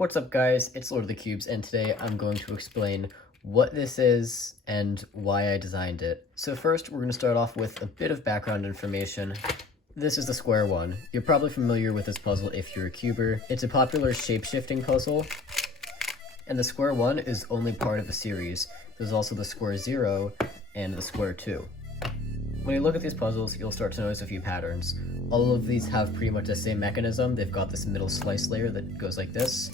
What's up guys, it's Lord of the Cubes, and today I'm going to explain what this is and why I designed it. So first, we're going to start off with a bit of background information. This is the Square-1. You're probably familiar with this puzzle if you're a cuber. It's a popular shape-shifting puzzle, and the Square-1 is only part of a series. There's also the Square-0 and the Square-2. When you look at these puzzles, you'll start to notice a few patterns. All of these have pretty much the same mechanism. They've got this middle slice layer that goes like this,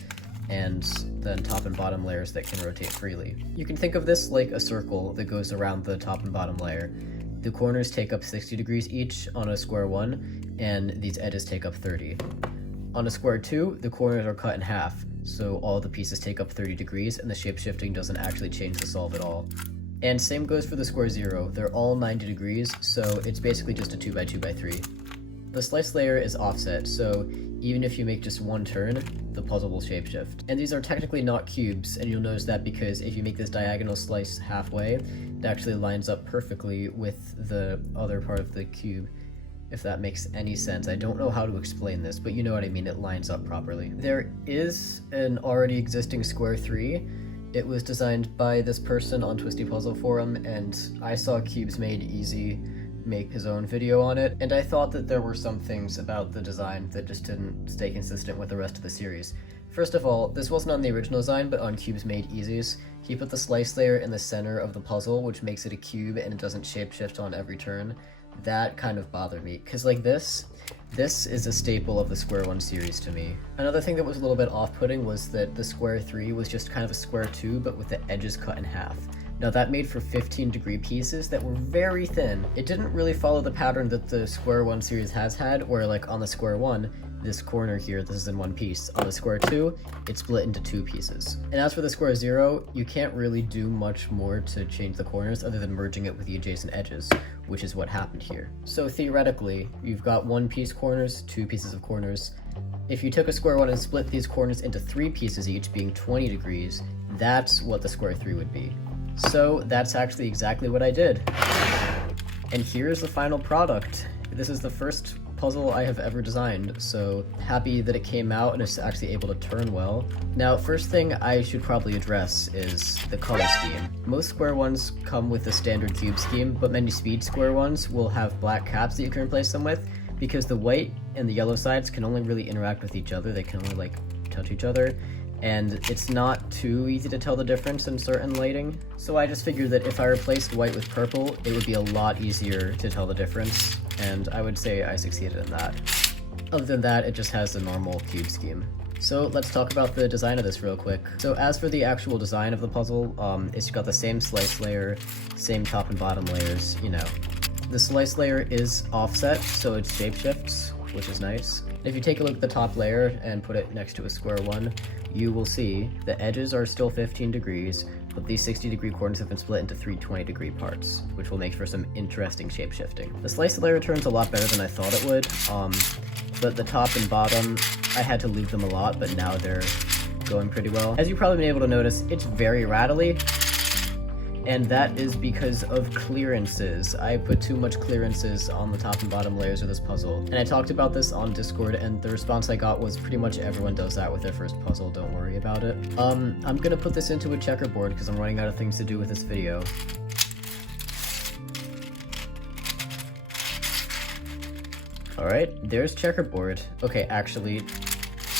and then top and bottom layers that can rotate freely. You can think of this like a circle that goes around the top and bottom layer. The corners take up 60 degrees each on a Square-1, and these edges take up 30. On a Square-2, the corners are cut in half, so all the pieces take up 30 degrees, and the shape-shifting doesn't actually change the solve at all. And same goes for the Square-0. They're all 90 degrees, so it's basically just a 2x2x3. The slice layer is offset, so even if you make just one turn, the puzzle will shapeshift. And these are technically not cubes, and you'll notice that because if you make this diagonal slice halfway, it actually lines up perfectly with the other part of the cube, if that makes any sense. I don't know how to explain this, but you know what I mean, it lines up properly. There is an already existing Square-3. It was designed by this person on Twisty Puzzle Forum, and I saw Cubes Made Easy make his own video on it, and I thought that there were some things about the design that just didn't stay consistent with the rest of the series. First of all, this wasn't on the original design, but on Cubes Made Easy's. He put the slice layer in the center of the puzzle, which makes it a cube and it doesn't shapeshift on every turn. That kind of bothered me, because like this is a staple of the Square-1 series to me. Another thing that was a little bit off-putting was that the Square-3 was just kind of a Square-2, but with the edges cut in half. Now that made for 15-degree pieces that were very thin. It didn't really follow the pattern that the Square-1 series has had, where like on the Square-1, this corner here, this is in one piece. On the Square-2, it's split into two pieces. And as for the Square-0, you can't really do much more to change the corners other than merging it with the adjacent edges, which is what happened here. So theoretically, you've got one piece corners, two pieces of corners. If you took a Square-1 and split these corners into three pieces each, being 20 degrees, that's what the Square-3 would be. So that's actually exactly what I did. And here's the final product. This is the first puzzle I have ever designed, so happy that it came out and is actually able to turn well. Now, first thing I should probably address is the color scheme. Most Square-1s come with a standard cube scheme, but many speed Square-1s will have black caps that you can replace them with, because the white and the yellow sides can only really interact with each other. They can only like touch each other, and it's not too easy to tell the difference in certain lighting. So I just figured that if I replaced white with purple, it would be a lot easier to tell the difference, and I would say I succeeded in that. Other than that, it just has the normal cube scheme. So let's talk about the design of this real quick. So as for the actual design of the puzzle, it's got the same slice layer, same top and bottom layers, you know. The slice layer is offset, so it shapeshifts, which is nice. If you take a look at the top layer and put it next to a Square-1, you will see the edges are still 15 degrees, but these 60-degree corners have been split into three 20-degree parts, which will make for some interesting shape-shifting. The slice layer turns a lot better than I thought it would, but the top and bottom, I had to leave them a lot, but now they're going pretty well. As you've probably been able to notice, it's very rattly, and that is because of clearances. I put too much clearances on the top and bottom layers of this puzzle. And I talked about this on Discord, and the response I got was pretty much everyone does that with their first puzzle, don't worry about it. I'm gonna put this into a checkerboard because I'm running out of things to do with this video. Alright, there's checkerboard. Okay, actually,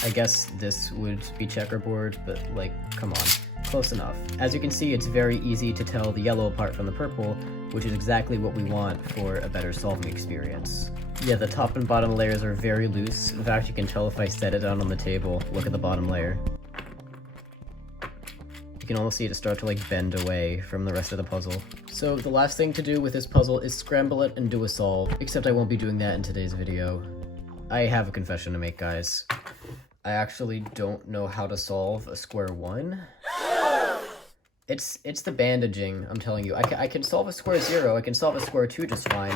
I guess this would be checkerboard, but like, come on. Close enough. As you can see, it's very easy to tell the yellow apart from the purple, which is exactly what we want for a better solving experience. Yeah, the top and bottom layers are very loose. In fact, you can tell if I set it down on the table. Look at the bottom layer. You can almost see it start to like bend away from the rest of the puzzle. So the last thing to do with this puzzle is scramble it and do a solve, except I won't be doing that in today's video. I have a confession to make, guys. I actually don't know how to solve a Square-1. It's the bandaging, I'm telling you. I can solve a Square-0, I can solve a Square-2 just fine,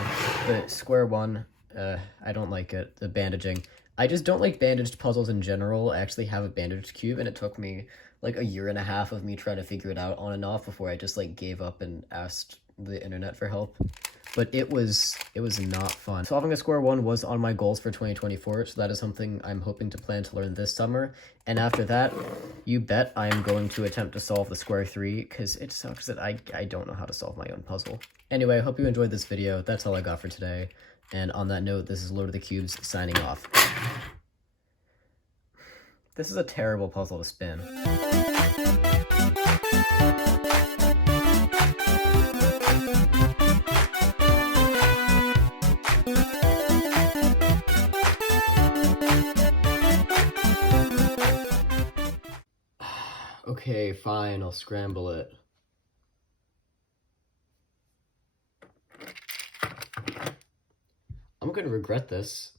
but Square-1, I don't like it, the bandaging. I just don't like bandaged puzzles in general. I actually have a bandaged cube, and it took me like a year and a half of me trying to figure it out on and off before I just like gave up and asked the internet for help. But it was not fun. Solving a square one was on my goals for 2024, so that is something I'm hoping to plan to learn this summer. And after that, you bet I am going to attempt to solve the Square-3, because it sucks that I don't know how to solve my own puzzle. Anyway, I hope you enjoyed this video. That's all I got for today. And on that note, this is Lord of the Cubes signing off. This is a terrible puzzle to spin. Okay, fine, I'll scramble it. I'm gonna regret this.